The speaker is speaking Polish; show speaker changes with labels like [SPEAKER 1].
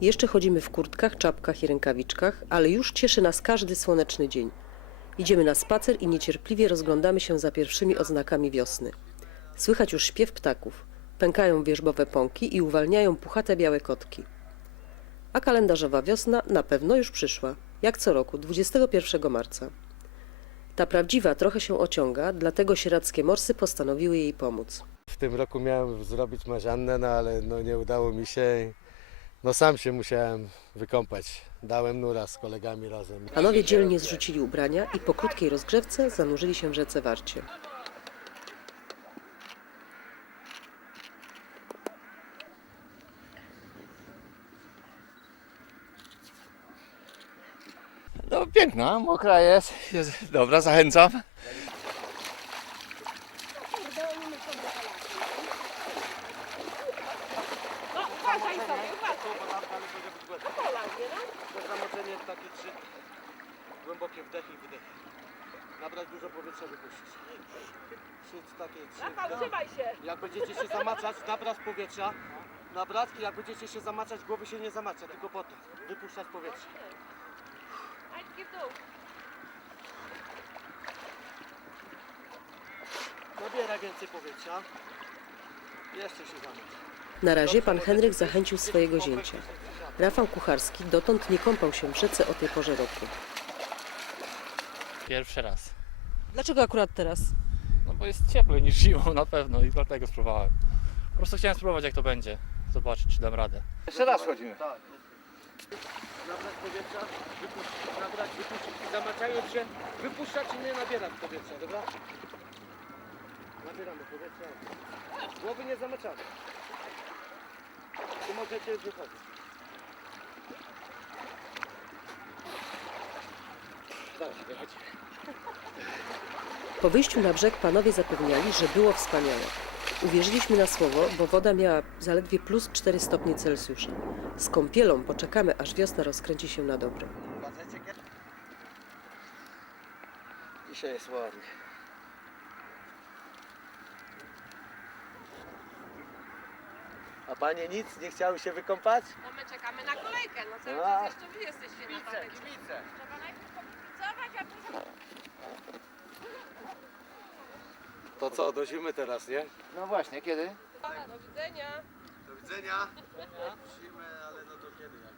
[SPEAKER 1] Jeszcze chodzimy w kurtkach, czapkach i rękawiczkach, ale już cieszy nas każdy słoneczny dzień. Idziemy na spacer i niecierpliwie rozglądamy się za pierwszymi oznakami wiosny. Słychać już śpiew ptaków, pękają wierzbowe pąki i uwalniają puchate białe kotki. A kalendarzowa wiosna na pewno już przyszła, jak co roku, 21 marca. Ta prawdziwa trochę się ociąga, dlatego sieradzkie morsy postanowiły jej pomóc.
[SPEAKER 2] W tym roku miałem zrobić marzannę, no ale nie udało mi się. No sam się musiałem wykąpać. Dałem nura z kolegami razem.
[SPEAKER 1] Panowie dzielnie zrzucili ubrania i po krótkiej rozgrzewce zanurzyli się w rzece Warcie.
[SPEAKER 3] No piękna, mokra jest dobra, zachęcam.
[SPEAKER 4] Uważaj sobie, uważaj.
[SPEAKER 2] Zamoczenie takie 3 głębokie wdechy i wydechy. Nabrać dużo powietrza, wypuścić. 3 takie 3.
[SPEAKER 4] Rafał, trzymaj się.
[SPEAKER 2] Jak będziecie się zamaczać, nabrać powietrza. Nabrać i jak będziecie się zamaczać, głowy się nie zamacza, tylko potem. Wypuszczać powietrze.
[SPEAKER 4] Majtki w dół.
[SPEAKER 2] Nabiera więcej powietrza. Jeszcze się zamacz.
[SPEAKER 1] Na razie pan Henryk zachęcił swojego zięcia. Rafał Kucharski dotąd nie kąpał się w rzece o tej porze roku.
[SPEAKER 5] Pierwszy raz.
[SPEAKER 1] Dlaczego akurat teraz?
[SPEAKER 5] No bo jest cieplej niż zimą na pewno i dlatego spróbowałem. Po prostu chciałem spróbować jak to będzie. Zobaczyć czy dam radę.
[SPEAKER 3] Jeszcze raz chodzimy.
[SPEAKER 2] Tak. Nabrać powietrza, wypuścić, nabrać, wypuścić i zamaczając się, wypuszczać i nie nabierać powietrza, dobra? Nabieramy powietrza. Głowy nie zamaczamy. Tu możecie już wychodzić. Zaraz wychodzimy.
[SPEAKER 1] Po wyjściu na brzeg panowie zapewniali, że było wspaniale. Uwierzyliśmy na słowo, bo woda miała zaledwie plus 4 stopnie Celsjusza. Z kąpielą poczekamy, aż wiosna rozkręci się na dobre.
[SPEAKER 2] Dzisiaj jest ładnie. A panie nic, nie chciały się wykąpać?
[SPEAKER 4] No my czekamy na kolejkę, no cały
[SPEAKER 2] A.
[SPEAKER 4] czas jeszcze wy jesteście na tapecie. Trzeba najpierw popracować, a później...
[SPEAKER 2] To co, do zimy teraz, nie?
[SPEAKER 3] No właśnie, kiedy?
[SPEAKER 4] Do widzenia.
[SPEAKER 2] Do widzenia. Zimy, ale no to kiedy?